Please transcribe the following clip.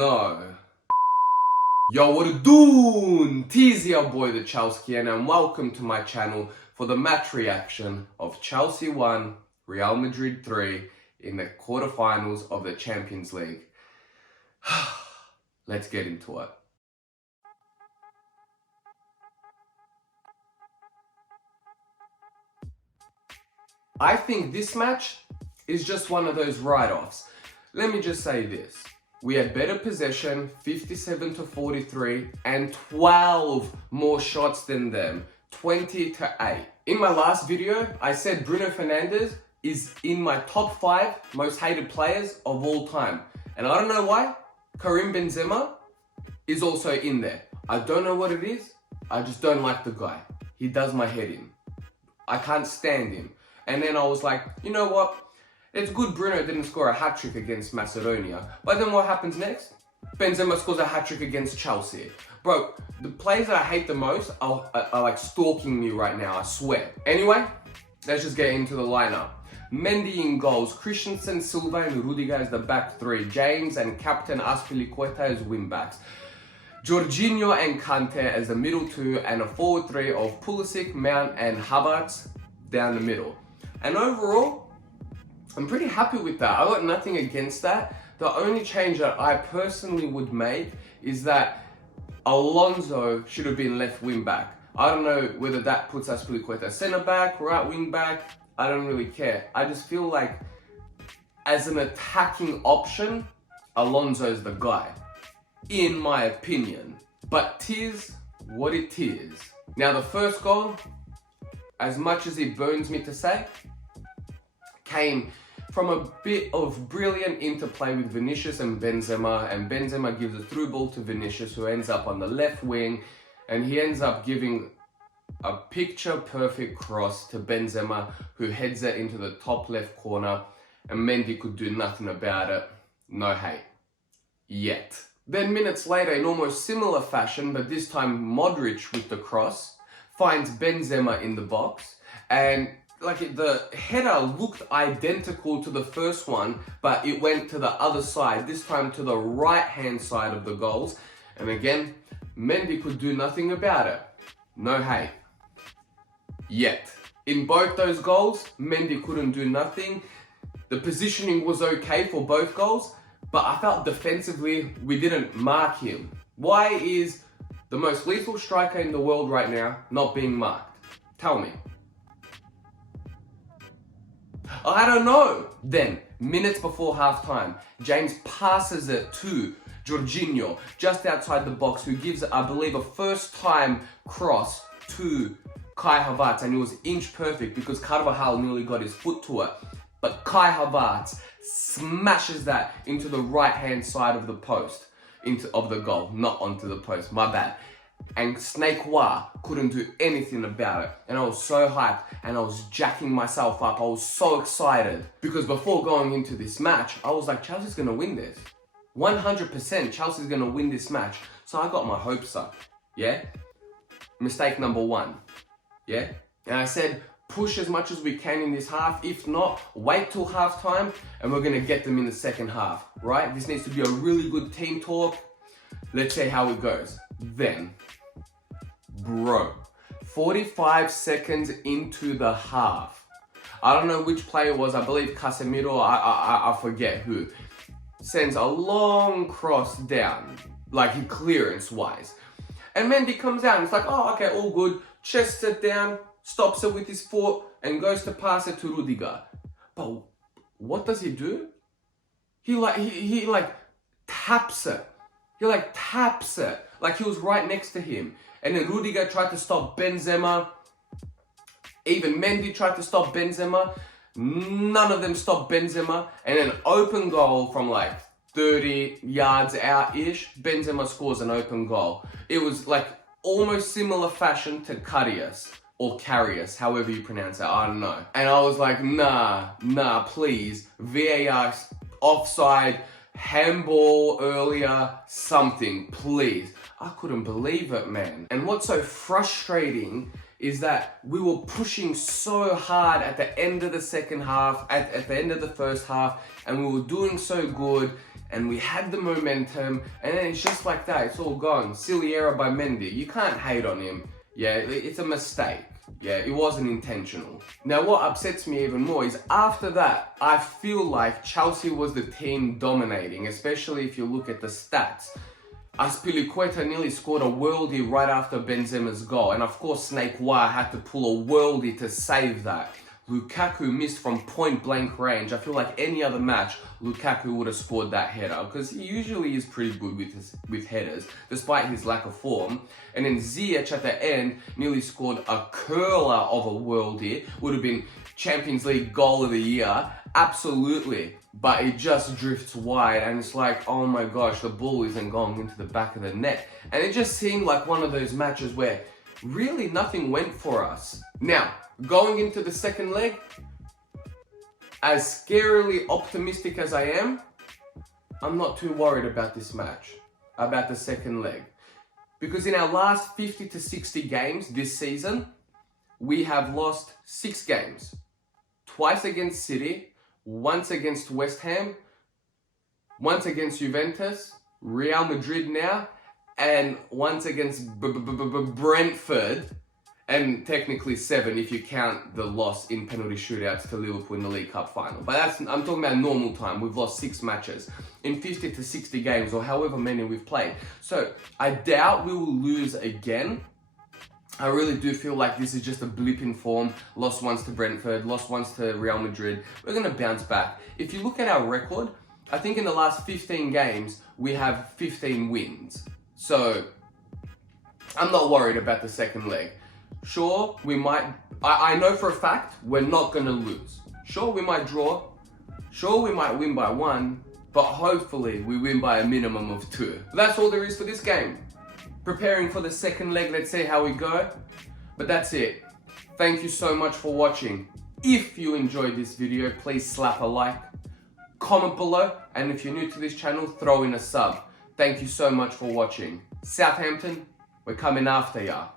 no. Yo, what it doon? Tease your boy the Chelsea and welcome to my channel for the match reaction of Chelsea 1, Real Madrid 3 in the quarterfinals of the Champions League. Let's get into it. I think this match is just one of those write-offs. Let me just say this. We had better possession, 57-43, and 12 more shots than them, 20-8. In my last video, I said Bruno Fernandes is in my top 5 most hated players of all time. And I don't know why, Karim Benzema is also in there. I don't know what it is, I just don't like the guy. He does my head in. I can't stand him. And then I was like, you know what? It's good Bruno didn't score a hat-trick against Macedonia. But then what happens next? Benzema scores a hat-trick against Chelsea. Bro, the players that I hate the most are like stalking me right now, I swear. Anyway, let's just get into the lineup. Mendy in goals, Christensen, Silva and Rudiger as the back three. James and captain Azpilicueta as wing-backs. Jorginho and Kante as the middle two, and a forward three of Pulisic, Mount and Havertz down the middle. And overall, I'm pretty happy with that. I got nothing against that. The only change that I personally would make is that Alonso should have been left wing back. I don't know whether that puts Azpilicueta centre back, right wing back. I don't really care. I just feel like as an attacking option, Alonso's the guy, in my opinion. But 'tis what it is. Now the first goal, as much as it burns me to say, came from a bit of brilliant interplay with Vinicius and Benzema gives a through ball to Vinicius, who ends up on the left wing, and he ends up giving a picture-perfect cross to Benzema, who heads it into the top left corner, and Mendy could do nothing about it. No hate. Yet. Then minutes later, in almost similar fashion, but this time Modric with the cross, finds Benzema in the box, and like the header looked identical to the first one, but it went to the other side, this time to the right-hand side of the goals. And again, Mendy could do nothing about it. No hate. Yet. In both those goals, Mendy couldn't do nothing. The positioning was okay for both goals, but I felt defensively we didn't mark him. Why is the most lethal striker in the world right now not being marked? Tell me. I don't know. Then, minutes before halftime, James passes it to Jorginho just outside the box, who gives, I believe, a first-time cross to Kai Havertz, and it was inch perfect because Carvajal nearly got his foot to it. But Kai Havertz smashes that into the right-hand side of the post, of the goal, not onto the post, my bad. And Snake Wa couldn't do anything about it. And I was so hyped and I was jacking myself up. I was so excited because before going into this match, I was like, Chelsea's gonna win this. 100% Chelsea's gonna win this match. So I got my hopes up, yeah? Mistake number 1, yeah? And I said, push as much as we can in this half. If not, wait till halftime and we're gonna get them in the second half, right? This needs to be a really good team talk. Let's see how it goes. Then, bro, 45 seconds into the half, I don't know which player it was, I believe Casemiro, I forget who, sends a long cross down, like clearance-wise. And Mendy comes out and it's like, oh, okay, all good, chests it down, stops it with his foot, and goes to pass it to Rudiger. But what does he do? He taps it. He taps it, like he was right next to him. And then Rudiger tried to stop Benzema. Even Mendy tried to stop Benzema. None of them stopped Benzema. And an open goal from like 30 yards out-ish, Benzema scores an open goal. It was like almost similar fashion to Karius, or Karius, however you pronounce it, I don't know. And I was like, nah, please, VAR, offside, handball earlier, something, please. I couldn't believe it, man. And what's so frustrating is that we were pushing so hard at the end of the second half, at the end of the first half, and we were doing so good, and we had the momentum, and then it's just like that, it's all gone. Silly error by Mendy. You can't hate on him. Yeah, it's a mistake. Yeah, it wasn't intentional. Now, what upsets me even more is after that, I feel like Chelsea was the team dominating, especially if you look at the stats. Azpilicueta nearly scored a worldie right after Benzema's goal, and of course Snake Wah had to pull a worldie to save that. Lukaku missed from point blank range. I feel like any other match, Lukaku would have scored that header because he usually is pretty good with headers, despite his lack of form. And then Ziyech at the end nearly scored a curler of a worldie. Would have been Champions League goal of the year, absolutely. But it just drifts wide, and it's like, oh my gosh, the ball isn't going into the back of the net. And it just seemed like one of those matches where really nothing went for us. Now, going into the second leg, as scarily optimistic as I am, I'm not too worried about this match, about the second leg. Because in our last 50 to 60 games this season, we have lost 6 games. Twice against City, once against West Ham, once against Juventus, Real Madrid now, and once against Brentford. And technically 7 if you count the loss in penalty shootouts to Liverpool in the League Cup final. But I'm talking about normal time. We've lost 6 matches in 50 to 60 games or however many we've played. So I doubt we will lose again. I really do feel like this is just a blip in form. Lost once to Brentford, lost once to Real Madrid. We're going to bounce back. If you look at our record, I think in the last 15 games, we have 15 wins. So I'm not worried about the second leg. Sure, we might, I know for a fact we're not going to lose. Sure, we might draw. Sure, we might win by 1, but hopefully we win by a minimum of 2. That's all there is for this game. Preparing for the second leg, let's see how we go. But that's it. Thank you so much for watching. If you enjoyed this video, please slap a like, comment below, and if you're new to this channel, throw in a sub. Thank you so much for watching. Southampton, we're coming after ya.